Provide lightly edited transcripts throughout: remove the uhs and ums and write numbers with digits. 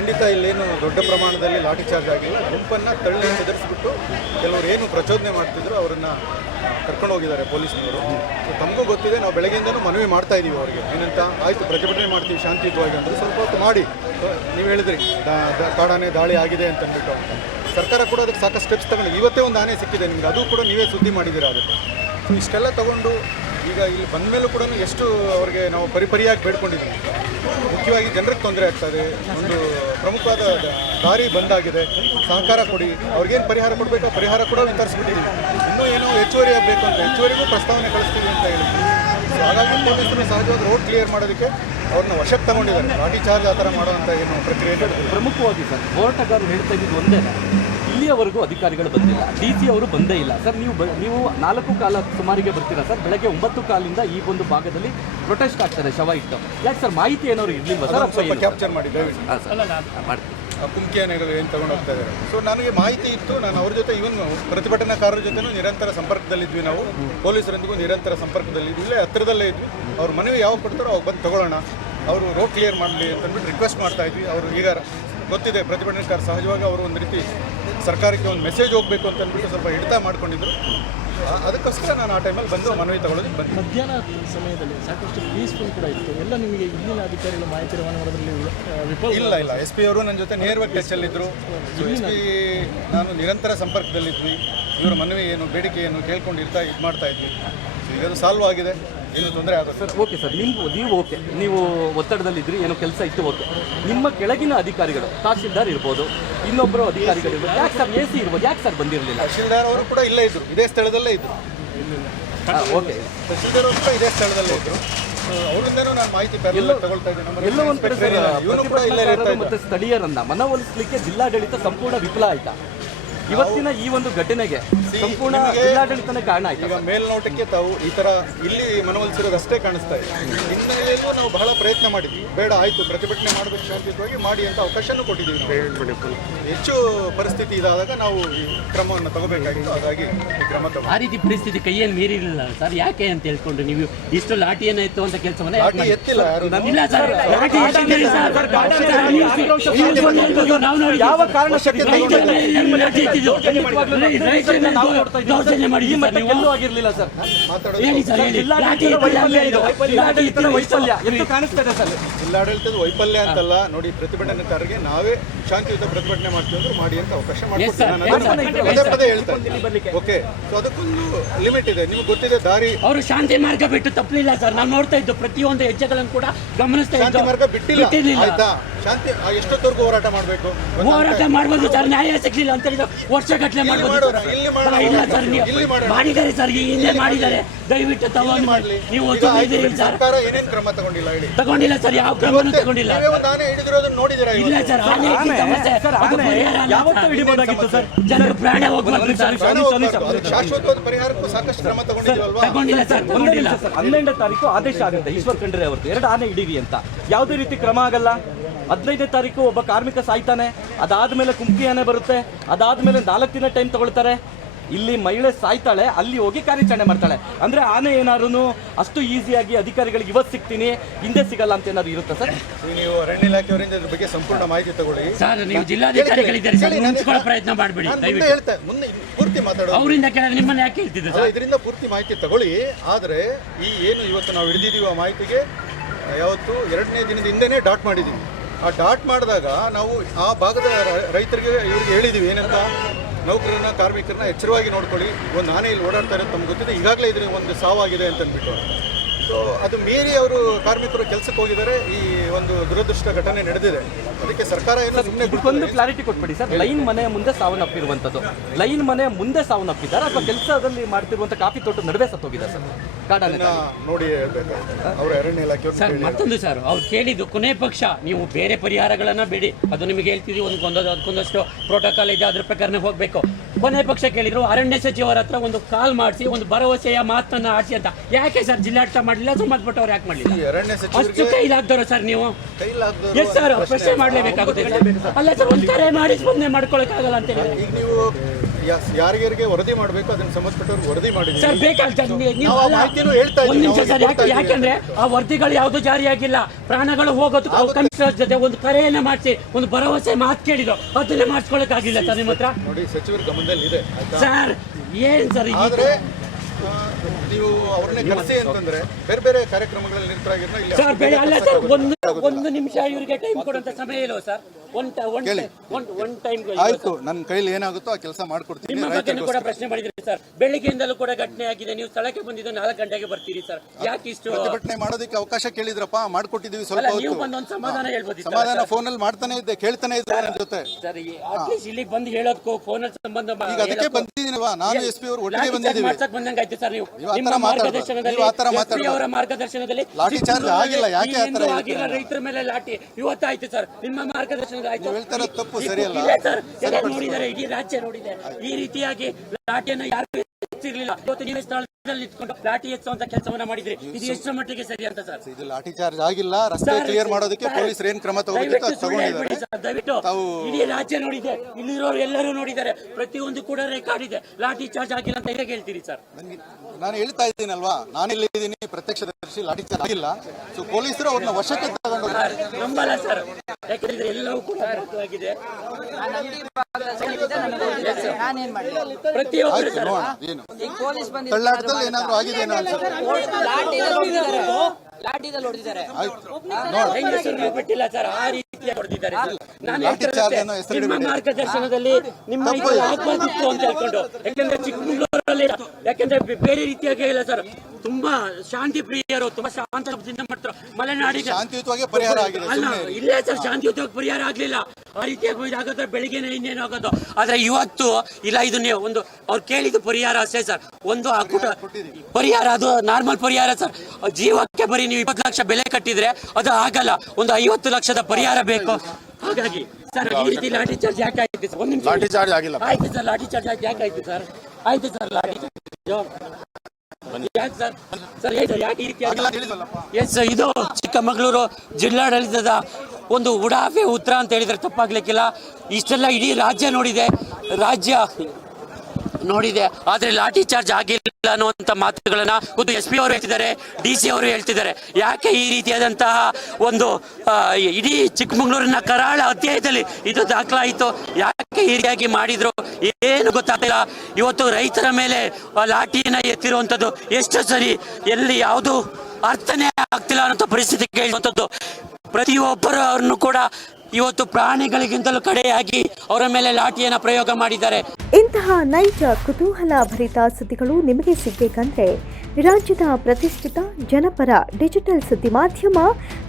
ಖಂಡಿತ ಇಲ್ಲೇನು ದೊಡ್ಡ ಪ್ರಮಾಣದಲ್ಲಿ ಲಾಠಿ ಚಾರ್ಜ್ ಆಗಿಲ್ಲ. ಗುಂಪನ್ನು ತಳ್ಳಿ ಚದರಿಸ್ಬಿಟ್ಟು ಕೆಲವರು ಏನು ಪ್ರಚೋದನೆ ಮಾಡ್ತಿದ್ರು ಅವರನ್ನು ಕರ್ಕೊಂಡು ಹೋಗಿದ್ದಾರೆ ಪೊಲೀಸ್ನವರು. ಸೊ ತಮಗೂ ಗೊತ್ತಿದೆ, ನಾವು ಬೆಳಗ್ಗೆಯಿಂದನೂ ಮನವಿ ಮಾಡ್ತಾ ಇದ್ದೀವಿ ಅವರಿಗೆ ಏನಂತ, ಆಯಿತು ಪ್ರತಿಭಟನೆ ಮಾಡ್ತೀವಿ ಶಾಂತಿಯುತವಾಗಿ ಅಂದರೆ ಸ್ವಲ್ಪ ಹೊತ್ತು ಮಾಡಿ. ನೀವು ಹೇಳಿದ್ರಿ ಕಾಡಾನೆ ದಾಳಿ ಆಗಿದೆ ಅಂತ ಅಂದ್ಬಿಟ್ಟು ಸರ್ಕಾರ ಕೂಡ ಅದಕ್ಕೆ ಸಾಕಷ್ಟು ಸ್ಟೆಪ್ಸ್ ತಗೊಂಡು ಇವತ್ತೇ ಒಂದು ಆನೆ ಸಿಕ್ಕಿದೆ ನಿಮಗೆ, ಅದು ಕೂಡ ನೀವೇ ಸುದ್ದಿ ಮಾಡಿದ್ದೀರಾ ಅದಕ್ಕೆ. ಸೊ ಇಷ್ಟೆಲ್ಲ ತಗೊಂಡು ಈಗ ಇಲ್ಲಿ ಬಂದ ಮೇಲೂ ಕೂಡ ಎಷ್ಟು ಅವ್ರಿಗೆ ನಾವು ಪರಿಪರಿಯಾಗಿ ಬೇಡ್ಕೊಂಡಿದ್ವಿ. ಮುಖ್ಯವಾಗಿ ಜನರಿಗೆ ತೊಂದರೆ ಆಗ್ತದೆ, ಒಂದು ಪ್ರಮುಖವಾದ ದಾರಿ ಬಂದಾಗಿದೆ, ಸಹಕಾರ ಕೊಡಿ, ಅವ್ರಿಗೇನು ಪರಿಹಾರ ಕೊಡಬೇಕು ಆ ಪರಿಹಾರ ಕೂಡ ವಿತರಿಸ್ಬಿಟ್ಟಿದ್ದೀವಿ. ಇನ್ನೂ ಏನೋ ಹೆಚ್ಚುವರಿ ಆಗಬೇಕು ಅಂತ ಹೆಚ್ಚುವರಿಗೂ ಪ್ರಸ್ತಾವನೆ ಕಳಿಸ್ತೀವಿ ಅಂತ ಹೇಳಿದ್ವಿ. ಸೊ ಹಾಗಾಗಿ ಪೊಲೀಸರು ಸಹಜವಾಗಿ ರೋಡ್ ಕ್ಲಿಯರ್ ಮಾಡೋದಕ್ಕೆ ಅವ್ರನ್ನ ವಶಕ್ಕೆ ತಗೊಂಡಿದ್ದಾರೆ. ಲಾಠಿ ಚಾರ್ಜ್ ಆ ಥರ ಮಾಡುವಂಥ ಏನು ಪ್ರಕ್ರಿಯೆ ಪ್ರಮುಖವಾಗಿ ಸರ್ ಹೋರಾಟಗಾರರು ಹೇಳ್ತಾ ಇದ್ದಿದ್ದು ಒಂದೇ, ಇಲ್ಲಿಯವರೆಗೂ ಅಧಿಕಾರಿಗಳು ಬಂದಿಲ್ಲ, DC ಅವರು ಬಂದೇ ಇಲ್ಲ ಸರ್. ನೀವು 4 ಕಾಲ ಸುಮಾರಿಗೆ ಬರ್ತೀರಾ ಸರ್. ಬೆಳಗ್ಗೆ 9 ಕಾಲಿಂದ ಈ ಒಂದು ಭಾಗದಲ್ಲಿ ಪ್ರೊಟೆಸ್ಟ್ ಆಗ್ತಾರೆ ಶವ ಇಟ್ಟು. ಯಾಕೆ ಸರ್ ಮಾಹಿತಿ ಏನಾದ್ರು ಇರಲಿಲ್ವಾ ಸರ್? ಸ್ವಲ್ಪ ಕ್ಯಾಪ್ಚರ್ ಮಾಡಿ ದಯವಿಟ್ಟು. ಮಾಡ್ತೀನಿ. ಕುಮ್ಕಿಯಾನೆಗಳು ಏನು ತಗೊಂಡು ಹೋಗ್ತಾ ಇದ್ದಾರೆ. ಸೊ ನನಗೆ ಮಾಹಿತಿ ಇತ್ತು, ನಾನು ಅವ್ರ ಜೊತೆ ಇವನ್ ಪ್ರತಿಭಟನಾಕಾರರ ಜೊತೆನೂ ನಿರಂತರ ಸಂಪರ್ಕದಲ್ಲಿದ್ವಿ. ನಾವು ಪೊಲೀಸರೊಂದಿಗೂ ನಿರಂತರ ಸಂಪರ್ಕದಲ್ಲಿದ್ವಿ, ಇಲ್ಲೇ ಹತ್ತಿರದಲ್ಲೇ ಇದ್ವಿ. ಅವ್ರ ಮನವಿ ಯಾವಾಗ ಕೊಡ್ತಾರೋ ಅವಾಗ ಬಂದು ತಗೊಳ್ಳೋಣ, ಅವರು ರೋಡ್ ಕ್ಲಿಯರ್ ಮಾಡಲಿ ಅಂತಂದ್ಬಿಟ್ಟು ರಿಕ್ವೆಸ್ಟ್ ಮಾಡ್ತಾ ಇದ್ವಿ. ಅವರು ಈಗ ಗೊತ್ತಿದೆ ಪ್ರತಿಭಟನಾಕಾರ ಸಹಜವಾಗಿ ಅವರು ಒಂದು ರೀತಿ ಸರ್ಕಾರಕ್ಕೆ ಒಂದು ಮೆಸೇಜ್ ಹೋಗಬೇಕು ಅಂತ ಅಂದ್ಬಿಟ್ಟು ಸ್ವಲ್ಪ ಹಿಡಿತ ಮಾಡ್ಕೊಂಡಿದ್ರು. ಅದಕ್ಕೋಸ್ಕರ ನಾನು ಆ ಟೈಮಲ್ಲಿ ಬಂದು ಮನವಿ ತಗೊಳ್ಳೋದಕ್ಕೆ ಬಂದೆ. ಮಧ್ಯಾಹ್ನ ಸಮಯದಲ್ಲಿ ಸಾಕಷ್ಟು ಪೀಸ್ಫುಲ್ ಕೂಡ ಇತ್ತು. ಎಲ್ಲ ನಿಮಗೆ ಇಲ್ಲಿನ ಅಧಿಕಾರಿಗಳು ಮಾಹಿತಿ ರವಾನೆ ಮಾಡೋದ್ರಲ್ಲಿ ವಿಫಲ ಇಲ್ಲ SP ಅವರು ನನ್ನ ಜೊತೆ ನೇರವಾಗಿ ಟಚಲ್ಲಿದ್ದರು. SP ನಾನು ನಿರಂತರ ಸಂಪರ್ಕದಲ್ಲಿದ್ವಿ. ಇವರ ಮನವಿ ಏನು ಬೇಡಿಕೆ ಏನು ಕೇಳ್ಕೊಂಡು ಇದು ಮಾಡ್ತಾ ಇದ್ವಿ. ಈಗ ಅದು ಸಾಲ್ವ್ ಆಗಿದೆ, ಏನು ತೊಂದರೆ ಆಗುತ್ತೆ ಸರ್. ಓಕೆ ಸರ್, ನೀವು ಓಕೆ, ನೀವು ಒತ್ತಡದಲ್ಲಿದ್ರಿ, ಏನೋ ಕೆಲಸ ಇತ್ತು, ಓಕೆ. ನಿಮ್ಮ ಕೆಳಗಿನ ಅಧಿಕಾರಿಗಳು ತಹಶೀಲ್ದಾರ್ ಇರ್ಬೋದು, ಇನ್ನೊಬ್ಬರು ಅಧಿಕಾರಿಗಳು ಇರ್ಬೋದು, ಯಾಕೆ ಸರ್ AC ಇರ್ಬೋದು, ಯಾಕೆ ಸರ್ ಬಂದಿರಲಿಲ್ಲ? ತಹಶೀಲ್ದಾರ್ ಅವರು ಕೂಡ ಇಲ್ಲೇ ಇದ್ದರು, ಇದೇ ಸ್ಥಳದಲ್ಲೇ ಇದ್ದರು. ಓಕೆ, ತಹಶೀಲ್ದಾರ್ ಅವರು ಕೂಡ ಇದೇ ಸ್ಥಳದಲ್ಲೇ ಇದ್ದರು. ಅವರಿಂದನೂ ನಾನು ಮಾಹಿತಿ ತಗೊಳ್ತಾ ಇದ್ದೀನಿ. ಎಲ್ಲೋ ಒಂದು ಕಡೆ ಸರ್ ಪ್ರತಿಭಟನಾಕಾರರು ಮತ್ತು ಸ್ಥಳೀಯರನ್ನ ಮನವೊಲಿಸಲಿಕ್ಕೆ ಜಿಲ್ಲಾಡಳಿತ ಸಂಪೂರ್ಣ ವಿಫಲ ಆಯ್ತಾ? ಇವತ್ತಿನ ಈ ಒಂದು ಘಟನೆಗೆ ಸಂಪೂರ್ಣ ಜಿಲ್ಲಾಡಳಿತನೇ ಕಾರಣ ಆಯ್ತು. ಈಗ ಮೇಲ್ನೋಟಕ್ಕೆ ತಾವು ಈ ಥರ ಇಲ್ಲಿ ಮನವೊಲಿಸಿರೋದು ಅಷ್ಟೇ ಕಾಣಿಸ್ತಾ ಇದೆ. ಹಿನ್ನೆಲೆಯಲ್ಲೂ ನಾವು ಬಹಳ ಪ್ರಯತ್ನ ಮಾಡಿದ್ವಿ. ಬೇಡ ಆಯಿತು ಪ್ರತಿಭಟನೆ ಮಾಡಬೇಕು ಶಾಂತಿಯುತವಾಗಿ ಮಾಡಿ ಅಂತ ಅವಕಾಶನೂ ಕೊಟ್ಟಿದ್ದೀವಿ ನಾವು. ಹೆಚ್ಚು ಪರಿಸ್ಥಿತಿ ಇದಾದಾಗ ನಾವು ಈ ಕ್ರಮವನ್ನು ತಗೋಬೇಕಾಗಿತ್ತು, ಹಾಗಾಗಿ ಈ ಕ್ರಮ ತಗೋ. ಆ ರೀತಿ ಪರಿಸ್ಥಿತಿ ಕೈಯಲ್ಲಿ ಮೀರಿರಲಿಲ್ಲ ಸರ್. ಯಾಕೆ ಅಂತ ಹೇಳ್ಕೊಂಡು ನೀವು ಇಷ್ಟು ಲಾಠಿಯನ್ನು ಎತ್ತು ಅಂತ ಕೆಲಸವನ್ನ ಲಾಠಿ ಎತ್ತಿಲ್ಲ ಯಾರು. ಇಲ್ಲ ಸರ್, ಲಾಠಿ ಎತ್ತಿದ್ದೀರಿ ಸರ್. ನಾವು ನೋಡಿ ಯಾವ ಕಾರಣ ಲಾಠಿ ಎತ್ತಿದ್ದು ದೌರ್ಜನ್ಯ ಮಾಡಿ ಎಲ್ಲೂ ಆಗಿರ್ಲಿಲ್ಲ ಸರ್. ಹೇಳಿ ಸರ್, ಹೇಳಿ. ಲಾಠಿ ಎತ್ತಿದ ವೈಫಲ್ಯ ಎಂದು ಕಾಣಿಸ್ತಾ ಇದೆ ಸರ್. ಜಿಲ್ಲಾಡಳಿತದ ವೈಫಲ್ಯ ಅಂತಲ್ಲ ನೋಡಿ, ಪ್ರತಿಭಟನಾಕಾರರಿಗೆ ನಾವೇ ಶಾಂತಿಯುತ ಪ್ರತಿಭಟನೆ ಮಾಡ್ತೀವಿ ಅಂದ್ರೆ ಮಾಡಿ ಅಂತ ಅವಕಾಶ ಮಾಡ್ಕೊಡ್ತೀವಿ. ಪದೇ ಪದೇ ಹೇಳ್ತಾ ಇದ್ದೀನಿ. ಓಕೆ, ಸೊ ಅದಕ್ಕೊಂದು ಲಿಮಿಟ್ ಇದೆ, ನಿಮ್ಗೆ ಗೊತ್ತಿದೆ. ದಾರಿ ಅವರು ಶಾಂತಿ ಮಾರ್ಗ ಬಿಟ್ಟು ತಪ್ಪಲಿಲ್ಲ ಸರ್. ನಾವು ನೋಡ್ತಾ ಇದ್ದು ಪ್ರತಿಯೊಂದು ಹೆಜ್ಜೆಗಳನ್ನು ಕೂಡ ಗಮನಿಸ್ತಾ ಶಾಂತಿ ಇದ್ದು. ಮಾರ್ಗ ಬಿಟ್ಟಿಲ್ಲ ಆಯ್ತಾ. ಶಾಂತಿ ಎಷ್ಟೊತ್ತವರೆಗೂ ಹೋರಾಟ ಮಾಡಬೇಕು, ಹೋರಾಟ ಮಾಡ್ಬೋದು ಸರ್. ನ್ಯಾಯ ಸಿಗ್ಲಿಲ್ಲ ಅಂತ ಹೇಳಿದ್ರೆ ವರ್ಷಗಟ್ಟಲೆ ಮಾಡ್ಬೋದು. ಇಲ್ಲ ಸರ್, ಮಾಡಿದ್ದಾರೆ ಸರ್, ಇಲ್ಲೇ ಮಾಡಿದ್ದಾರೆ. ದಯವಿಟ್ಟು ತಗೊಂಡು ನೀವು ಸರ್ಕಾರ ಏನೇನು ಕ್ರಮ ತಗೊಂಡಿಲ್ಲ ಹೇಳಿ. ತಗೊಂಡಿಲ್ಲ ಸರ್, ಯಾವ ಕ್ರಮನೂ ತಗೊಂಡಿಲ್ಲ. ಒಂದು ಆನೆ ಹಿಡಿದಿರೋದನ್ನ ನೋಡಿದಿರಾ? ಇಲ್ಲ ಸರ್, ಯಾವತ್ತೂ ಹಿಡಿಬೋದಾಗಿತ್ತು ಸರ್. ಜನರು ಪ್ರಾಣ ಹೋಗ್ಬಾರ್ದು ಸರ್. ಶಾಶ್ವತವಾದ ಪರಿಹಾರಕ್ಕೂ ಸಾಕಷ್ಟು ಕ್ರಮ ತಗೊಂಡಿದ್ದೀವಲ್ವಾ? ತಗೊಂಡಿಲ್ಲ ಸರ್, ತಗೊಂಡಿಲ್ಲ. 12ನೇ ತಾರೀಕು ಆದೇಶ ಆಗುತ್ತೆ ಈಶ್ವರ್ ಖಂಡ್ರೆ ಅವ್ರದ್ದು 2 ಆನೆ ಹಿಡೀರಿ ಅಂತ. ಯಾವುದೇ ರೀತಿ ಕ್ರಮ ಆಗಲ್ಲ. 15ನೇ ತಾರೀಕು ಒಬ್ಬ ಕಾರ್ಮಿಕ ಸಾಯ್ತಾನೆ, ಅದಾದ್ಮೇಲೆ ಕುಮ್ಕಿ ಆನೆ ಬರುತ್ತೆ, ಅದಾದ್ಮೇಲೆ 4 ದಿನ ಟೈಮ್ ತಗೊಳ್ತಾರೆ. ಇಲ್ಲಿ ಮಹಿಳೆ ಸಾಯ್ತಾಳೆ, ಅಲ್ಲಿ ಹೋಗಿ ಕಾರ್ಯಾಚರಣೆ ಮಾಡ್ತಾಳೆ. ಅಂದ್ರೆ ಆನೆ ಏನಾದ್ರು ಅಷ್ಟು ಈಸಿಯಾಗಿ ಅಧಿಕಾರಿಗಳಿಗೆ ಇವತ್ತು ಸಿಗ್ತೀನಿ ಹಿಂದೆ ಸಿಗಲ್ಲ ಅಂತ ಏನಾದ್ರು ಇರುತ್ತೆ ಸರ್? ನೀವು ಅರಣ್ಯ ಇಲಾಖೆಯವರಿಂದ ಇದ್ರ ಬಗ್ಗೆ ಸಂಪೂರ್ಣ ಮಾಹಿತಿ ತಗೊಳ್ಳಿ ಸರ್. ನೀವು ಜಿಲ್ಲಾಧಿಕಾರಿಗಳಿದ್ದಾರೆ ಸರ್, ಮುನ್ಸ್ಕೊಳ್ಳೋ ಪ್ರಯತ್ನ ಮಾಡಬೇಡಿ ಹೇಳ್ತಾ ಮುಂದೆ ಪೂರ್ತಿ ಮಾತಾಡೋದು. ಅವರಿಂದ ಕೇಳಿದ್ರೆ ನಿಮ್ಮನ್ನ ಯಾಕೆ ಹೇಳ್ತಿದ್ರು ಸರ್? ಇದರಿಂದ ಪೂರ್ತಿ ಮಾಹಿತಿ ತಗೊಳ್ಳಿ. ಆದರೆ ಈ ಏನು ಇವತ್ತು ನಾವು ಹಿಡಿದಿದ್ದೀವಿ ಆ ಮಾಹಿತಿಗೆ ಯಾವತ್ತು 2ನೇ ದಿನದ ಹಿಂದೆನೇ ಡಾಟ್ ಮಾಡಿದ್ದೀವಿ. ಆ ಡಾಟ್ ಮಾಡಿದಾಗ ನಾವು ಆ ಭಾಗದ ರೈತರಿಗೆ ಇವ್ರಿಗೆ ಹೇಳಿದ್ದೀವಿ ಏನಂತ, ನೌಕರರನ್ನ ಕಾರ್ಮಿಕರನ್ನ ಎಚ್ಚರವಾಗಿ ನೋಡ್ಕೊಳ್ಳಿ, ಒಂದು ಆನೆ ಇಲ್ಲಿ ಓಡಾಡ್ತಾ ಇರೋದು ತಮ್ಗೆ ಗೊತ್ತಿದೆ, ಈಗಾಗಲೇ ಇದ್ರ ಒಂದು ಸಾವಾಗಿದೆ ಅಂತ ಅಂದ್ಬಿಟ್ಟು. ಸೊ ಅದು ಮೀರಿ ಅವರು ಕಾರ್ಮಿಕರು ಕೆಲಸಕ್ಕೆ ಹೋಗಿದ್ದಾರೆ. ಈ ಒಂದು ದುರದೃಷ್ಟ ಘಟನೆ ನಡೆದಿದೆ. ಅದಕ್ಕೆ ಸರ್ಕಾರ ಏನು ಸುಮ್ಮನೆ ಒಂದು ಕ್ಲಾರಿಟಿ ಕೊಟ್ಬಿಡಿ ಸರ್. ಲೈನ್ ಮನೆಯ ಮುಂದೆ ಸಾವನ್ನಪ್ಪಿರುವಂಥದ್ದು, ಲೈನ್ ಮನೆಯ ಮುಂದೆ ಸಾವನ್ನಪ್ಪಿದ್ದಾರೆ ಅಥವಾ ಕೆಲಸದಲ್ಲಿ ಮಾಡ್ತಿರುವಂಥ ಕಾಫಿ ತೋಟ ನಡುವೆ ಸತ್ತೋಗಿದ್ದಾರೆ ಸರ್? ಕಾಡಾನೆ ನೋಡಿ ಹೇಳ್ಬೇಕು ಅವರು ಅರಣ್ಯ ಇಲಾಖೆ ಸರ್. ಮತ್ತೊಂದು ಸರ್, ಅವ್ರು ಕೇಳಿದ್ದು ಕೊನೆ ಪಕ್ಷ ನೀವು ಬೇರೆ ಪರಿಹಾರಗಳನ್ನ ಬೇಡಿ, ಅದು ನಿಮಗೆ ಹೇಳ್ತೀವಿ. ಅದಕ್ಕೊಂದಷ್ಟು ಪ್ರೋಟೋಕಾಲ್ ಇದೆ, ಅದ್ರ ಪ್ರಕಾರನೇ ಹೋಗ್ಬೇಕು. ಕೊನೆ ಪಕ್ಷ ಕೇಳಿದ್ರು ಅರಣ್ಯ ಸಚಿವರ ಹತ್ರ ಒಂದು ಕಾಲ್ ಮಾಡಿಸಿ ಒಂದು ಭರವಸೆಯ ಮಾತನ್ನ ಆಡಿಸಿ ಅಂತ. ಯಾಕೆ ಸರ್ ಜಿಲ್ಲಾಡಳಿತ ಮಾಡಲಿಲ್ಲ? ಸಂಬಂಧಪಟ್ಟವ್ರು ಯಾಕೆ ಮಾಡಲಿಲ್ಲ? ಅರಣ್ಯ ಅಷ್ಟು ಕೈಲಾಗ್ದವ್ರು ಸರ್ ನೀವು? ಎಸ್ ಸರ್, ಪ್ರಶ್ನೆ ಮಾಡಲೇಬೇಕಾಗುತ್ತೆ. ಅಲ್ಲ ಸರ್, ಒಂದು ಕರೆ ಮಾಡಿ ಸ್ಪಂದನೆ ಮಾಡ್ಕೊಳಕ್ಕಾಗಲ್ಲ ಅಂತ ಹೇಳಿದ್ರೆ ಈಗ ನೀವು ಯಾರಿಗೆ ವರದಿ ಮಾಡಬೇಕು ಅದನ್ನ ಸಂಬಂಧಪಟ್ಟವ್ರಿಗೆ ವರದಿ ಮಾಡಿದ್ದೀವಿ. ಸರ್ ಬೇಕಾಗ್ತದೆ ನಾವು ಆ ಮಾಹಿತಿನೂ ಹೇಳ್ತಾ ಒಂದು ನಿಮಿಷ ಇದ್ದೀವಿ. ಸರ್, ಯಾಕಂದ್ರೆ ಆ ವರದಿಗಳು ಯಾವುದು ಜಾರಿಯಾಗಿಲ್ಲ. ಪ್ರಾಣಗಳು ಹೋಗೋದು ಕಮಿಷನರ್ ಜೊತೆ ಒಂದು ಕರೆಯನ್ನ ಮಾಡಿಸಿ ಒಂದು ಭರವಸೆ ಮಾತು ಕೇಳಿದ್ರು, ಅದನ್ನೇ ಮಾಡಿಸ್ಕೊಳಕ್ ಆಗಿಲ್ಲ ಸರ್ ನಿಮ್ಮ ಹತ್ರ. ನೋಡಿ, ಸಚಿವರ ಗಮನದಲ್ಲಿ ಇದೆ ಆಯ್ತಾ? ಸರ್ ಏನ್ ಸರ್ ಆದ್ರೆ ನೀವು ಅವ್ರನ್ನೇ ಕರೆಸಿ ಅಂತಂದ್ರೆ ಬೇರೆ ಬೇರೆ ಕಾರ್ಯಕ್ರಮಗಳಲ್ಲಿ ನಿರತರಾಗಿರೋ ಇಲ್ಲಿ ಸರ್ ಬೇಡ ಅಲ್ಲ ಸರ್, ಒಂದು ನಿಮಿಷ ಇವರಿಗೆ ಟೈಮ್ ಕೊಡುವಂತ ಸಮಯ ಇಲ್ವ ಸರ್? ಒನ್ ಟೈಮ್ ಆಯ್ತು, ನನ್ನ ಕೈಲಿ ಏನಾಗುತ್ತೋ ಆ ಕೆಲಸ ಮಾಡ್ಕೊಡ್ತೀನಿ. ನಿಮ್ಮ ಬಗ್ಗೆ ಕೂಡ ಪ್ರಶ್ನೆ ಮಾಡಿದ್ರಿ ಸರ್, ಬೆಳಿಗ್ಗೆಯಿಂದಲೂ ಕೂಡ ಘಟನೆ ಆಗಿದೆ, ನೀವು ಸ್ಥಳಕ್ಕೆ ಬಂದಿದ್ದು 4 ಗಂಟೆಗೆ ಬರ್ತೀರಿ ಸರ್, ಯಾಕೆ ಇಷ್ಟು ಪ್ರತಿಭಟನೆ ಮಾಡೋದಕ್ಕೆ ಅವಕಾಶ ಕೇಳಿದ್ರಪ್ಪ, ಮಾಡ್ಕೊಟ್ಟಿದೀವಿ. ಸ್ವಲ್ಪ ನೀವು ಹೊತ್ತು ಬಂದೊಂದು ಸಮಾಧಾನ ಹೇಳ್ಬೋದು ಸಮಾಧಾನ ಫೋನಲ್ಲಿ ಮಾಡ್ತಾನೆ ಇದ್ದೆ, ಕೇಳ್ತಾನೆ ಇದ್ದೆ ನನ್ನ ಜೊತೆ. ಸರ್. ಅಟ್ಲೀಸ್ಟ್ ಇಲ್ಲಿಗೆ ಬಂದು ಹೇಳೋದಕ್ಕೂ ಫೋನಲ್ಲಿ ಸಂಬಂಧ ಈಗ ಅದಕ್ಕೆ ಬಂದಿದ್ದೀನಲ್ವಾ, ನಾನು ಎಸ್ ಪಿ ಅವರು ಒಟ್ಟಿಗೆ ಬಂದಿದ್ದೀವಿ. ಮಾಡ್ಸಕ್ ಬಂದಂಗಾಯ್ತು ಸರ್. ನೀವು ನೀವು ಆ ನಿಮ್ಮ ಥರ ಮಾರ್ಗದರ್ಶನದಲ್ಲಿ ಮಾತಾಡ್ಬೇಡಿ. ಅವರ ಮಾರ್ಗದರ್ಶನದಲ್ಲಿ ಲಾಠಿ ಚಾರ್ಜ್ ಆಗಿಲ್ಲ, ಯಾಕೆ ಆ ಥರ ಆಗಿಲ್ಲ, ರೈತರ ಮೇಲೆ ಲಾಠಿ ಇವತ್ತಾಯ್ತು ಸರ್, ನಿಮ್ಮ ಮಾರ್ಗದರ್ಶನದಲ್ಲಿ ಆಯ್ತು. ಹೇಳ್ತಾರ ತಪ್ಪು ಸರಿಯಲ್ಲ. ಇಲ್ಲ ಸರ್, ಎಲ್ಲ ನೋಡಿದ್ದಾರೆ, ಇಡೀ ರಾಜ್ಯ ನೋಡಿದೆ. ಈ ರೀತಿಯಾಗಿ ಲಾಠಿಯನ್ನು ಯಾರು ಎತ್ತಿರ್ಲಿಲ್ಲ. ಇವತ್ತು ನೀವೇ ಸ್ಥಳದಲ್ಲಿ ನಿಂತ್ಕೊಂಡು ಲಾಠಿ ಎತ್ತುವಂತ ಕೆಲಸವನ್ನ ಮಾಡಿದ್ರಿ, ಇದು ಎಷ್ಟು ಮಟ್ಟಿಗೆ ಸರಿ ಅಂತ ಸರ್? ಇದು ಲಾಠಿ ಚಾರ್ಜ್ ಆಗಿಲ್ಲ. ರಸ್ತೆ ಕ್ಲಿಯರ್ ಮಾಡೋದಕ್ಕೆ ಪೊಲೀಸರು ಏನ್ ಕ್ರಮ ತಗೋಬೇಕಿತ್ತು ಅದು ತಗೊಂಡಿದ್ದಾರೆ. ದಯವಿಟ್ಟು ಇಡೀ ರಾಜ್ಯ ನೋಡಿದೆ, ಇಲ್ಲಿರೋರು ಎಲ್ಲರೂ ನೋಡಿದ್ದಾರೆ, ಪ್ರತಿಯೊಂದು ಕೂಡ ರೆಕಾರ್ಡ್ ಇದೆ. ಲಾಠಿ ಚಾರ್ಜ್ ಆಗಿಲ್ಲ ಅಂತ ಹೇಗೆ ಹೇಳ್ತೀರಿ ಸರ್? ನಾನು ಹೇಳ್ತಾ ಇದ್ದೀನಲ್ವಾ, ನಾನು ಇಲ್ಲಿದ್ದೀನಿ ಪ್ರತ್ಯಕ್ಷದರ್ಶಿ, ಲಾಠಿ ಚಾರ್ಜ್ ಆಗಿಲ್ಲ. ಸೊ ಪೊಲೀಸರು ಅವ್ರನ್ನ ವಶಕ್ಕೆ ತಗೊಂಡು ನಂಬಲ್ಲ ಸರ್, ಯಾಕಂದ್ರೆ ಎಲ್ಲವೂ ಕೂಡ ಆಗಿದೆ. ಪ್ರತಿಯೊಬ್ಬರು ಸರ್ ಏನು ತಳ್ಳಾಟದಲ್ಲಿ ಏನಾದ್ರು ಆಗಿದೆ ಬಿಟ್ಟಿಲ್ಲ ಸರ್, ಆ ರೀತಿಯ ಹೊಡೆದಿದ್ದಾರೆ. ನಿಮ್ಮ ಮಾರ್ಗದರ್ಶನದಲ್ಲಿ ನಿಮ್ಮ ಆಗ್ಬಾರ್ದಿತ್ತು ಅಂತ ಹೇಳ್ಕೊಂಡು, ಯಾಕಂದ್ರೆ ಚಿಕ್ಕಮಗಳೂರಲ್ಲಿ ಯಾಕಂದ್ರೆ ಬೇರೆ ರೀತಿಯಾಗಿ ಇಲ್ಲ ಸರ್, ತುಂಬಾ ಶಾಂತಿ ಪ್ರಿಯರು, ತುಂಬಾ ಶಾಂತದಿಂದ ಮಾಡ್ತಾರೆ. ಮಲೆನಾಡಿಗೆ ಶಾಂತಿಯುತವಾಗಿ ಪರಿಹಾರ ಆಗಿದೆ. ಅಲ್ಲ ಇಲ್ಲ ಸರ್, ಶಾಂತಿಯುತವಾಗಿ ಪರಿಹಾರ ಆಗ್ಲಿಲ್ಲ. ಆ ರೀತಿಯಾಗಿ ಇದಾಗೋದ್ರೆ ಬೆಳಿಗ್ಗೆನೆ ಇನ್ನೇನು ಆಗೋದು. ಆದ್ರೆ ಇವತ್ತು ಇಲ್ಲ, ಇದನ್ನೇ ಒಂದು ಅವ್ರು ಕೇಳಿದ ಪರಿಹಾರ ಅಷ್ಟೇ ಸರ್, ಒಂದು ಪರಿಹಾರ, ಅದು ನಾರ್ಮಲ್ ಪರಿಹಾರ ಸರ್. ಜೀವಕ್ಕೆ ಬರೀ ನೀವು 20 ಲಕ್ಷ ಬೆಲೆ ಕಟ್ಟಿದ್ರೆ ಅದು ಆಗಲ್ಲ, ಒಂದು 50 ಲಕ್ಷದ ಪರಿಹಾರ ಬೇಕು. ಹಾಗಾಗಿ ಸರ್ ಈ ರೀತಿ ಲಾಠಿ ಚಾರ್ಜ್ ಯಾಕೆ ಆಯ್ತು ಸರ್? ಒಂದು ನಿಮಿಷ, ಲಾಠಿ ಚಾರ್ಜ್ ಆಗಿಲ್ಲ. ಆಯ್ತು ಸರ್, ಲಾಠಿ ಚಾರ್ಜ್ ಯಾಕೆ ಆಯ್ತು ಸರ್? ಆಯ್ತು ಸರ್, ಲಾಠಿ ಯಾಕೆ ಸರ್? ಸರ್ ಹೇಳಿ ಸರ್, ಯಾಕೆ ಈ ರೀತಿ? ಎಸ್, ಇದು ಚಿಕ್ಕಮಗಳೂರು ಜಿಲ್ಲಾಡಳಿತದ ಒಂದು ಉಡಾಫೆ ಉತ್ತರ ಅಂತ ಹೇಳಿದ್ರೆ ತಪ್ಪಾಗ್ಲಿಕ್ಕಿಲ್ಲ. ಇಷ್ಟೆಲ್ಲ ಇಡೀ ರಾಜ್ಯ ನೋಡಿದೆ, ಆದ್ರೆ ಲಾಠಿ ಚಾರ್ಜ್ ಆಗಿಲ್ಲ ಅನ್ನುವಂಥ ಮಾತುಗಳನ್ನ ಖುದ್ದು SP ಅವರು ಹೇಳ್ತಿದ್ದಾರೆ, DC ಅವರು ಹೇಳ್ತಿದ್ದಾರೆ. ಯಾಕೆ ಈ ರೀತಿಯಾದಂತಹ ಒಂದು ಇಡೀ ಚಿಕ್ಕಮಗಳೂರಿನ ಕರಾಳ ಅಧ್ಯಾಯದಲ್ಲಿ ಇದು ದಾಖಲಾಯಿತು? ಯಾಕೆ ಈ ರೀತಿಯಾಗಿ ಮಾಡಿದ್ರು ಏನು ಗೊತ್ತಾಗ್ತಿಲ್ಲ. ಇವತ್ತು ರೈತರ ಮೇಲೆ ಲಾಠಿಯನ್ನ ಎತ್ತಿರುವಂಥದ್ದು ಎಷ್ಟು ಸರಿ, ಎಲ್ಲಿ ಯಾವುದು ಅರ್ಥನೇ ಆಗ್ತಿಲ್ಲ ಅನ್ನೋ ಪರಿಸ್ಥಿತಿಗೆ ಹೇಳುವಂಥದ್ದು. ಪ್ರತಿಯೊಬ್ಬರನ್ನು ಕೂಡ ಇವತ್ತು ಪ್ರಾಣಿಗಳಿಗಿಂತಲೂ ಕಡೆಯಾಗಿ ಅವರ ಮೇಲೆ ಲಾಠಿಯನ್ನು ಪ್ರಯೋಗ ಮಾಡಿದ್ದಾರೆ. ಇಂತಹ ನೈಜ ಕುತೂಹಲ ಭರಿತ ಸುದ್ದಿಗಳು ನಿಮಗೆ ಸಿಗಬೇಕಂದ್ರೆ ರಾಜ್ಯದ ಪ್ರತಿಷ್ಠಿತ ಜನಪರ ಡಿಜಿಟಲ್ ಸುದ್ದಿ ಮಾಧ್ಯಮ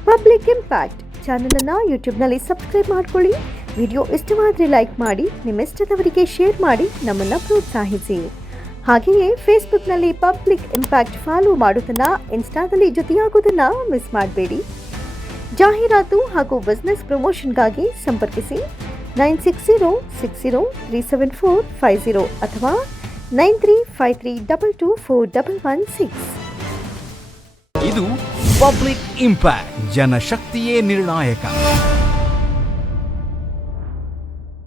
ಪಬ್ಲಿಕ್ ಇಂಪ್ಯಾಕ್ಟ್ ಚಾನೆಲ್ ಅನ್ನು ಯೂಟ್ಯೂಬ್ನಲ್ಲಿ ಸಬ್ಸ್ಕ್ರೈಬ್ ಮಾಡ್ಕೊಳ್ಳಿ. ವಿಡಿಯೋ ಇಷ್ಟವಾದರೆ ಲೈಕ್ ಮಾಡಿ, ನಿಮ್ಮಿಷ್ಟದವರಿಗೆ ಶೇರ್ ಮಾಡಿ ನಮ್ಮನ್ನು ಪ್ರೋತ್ಸಾಹಿಸಿ. ಹಾಗೆಯೇ ಫೇಸ್ಬುಕ್ನಲ್ಲಿ ಪಬ್ಲಿಕ್ ಇಂಪ್ಯಾಕ್ಟ್ ಫಾಲೋ ಮಾಡೋದನ್ನು, ಇನ್ಸ್ಟಾದಲ್ಲಿ ಜೊತೆಯಾಗೋದನ್ನು ಮಿಸ್ ಮಾಡಬೇಡಿ. ಜಾಹೀರಾತು ಹಾಗೂ ಬಿಸ್ನೆಸ್ ಪ್ರಮೋಷನ್ಗಾಗಿ ಸಂಪರ್ಕಿಸಿ 9606037450 ಅಥವಾ 9353224116. ಇದು ಪಬ್ಲಿಕ್ ಇಂಪ್ಯಾಕ್ಟ್, ಜನಶಕ್ತಿಯೇ ನಿರ್ಣಾಯಕ.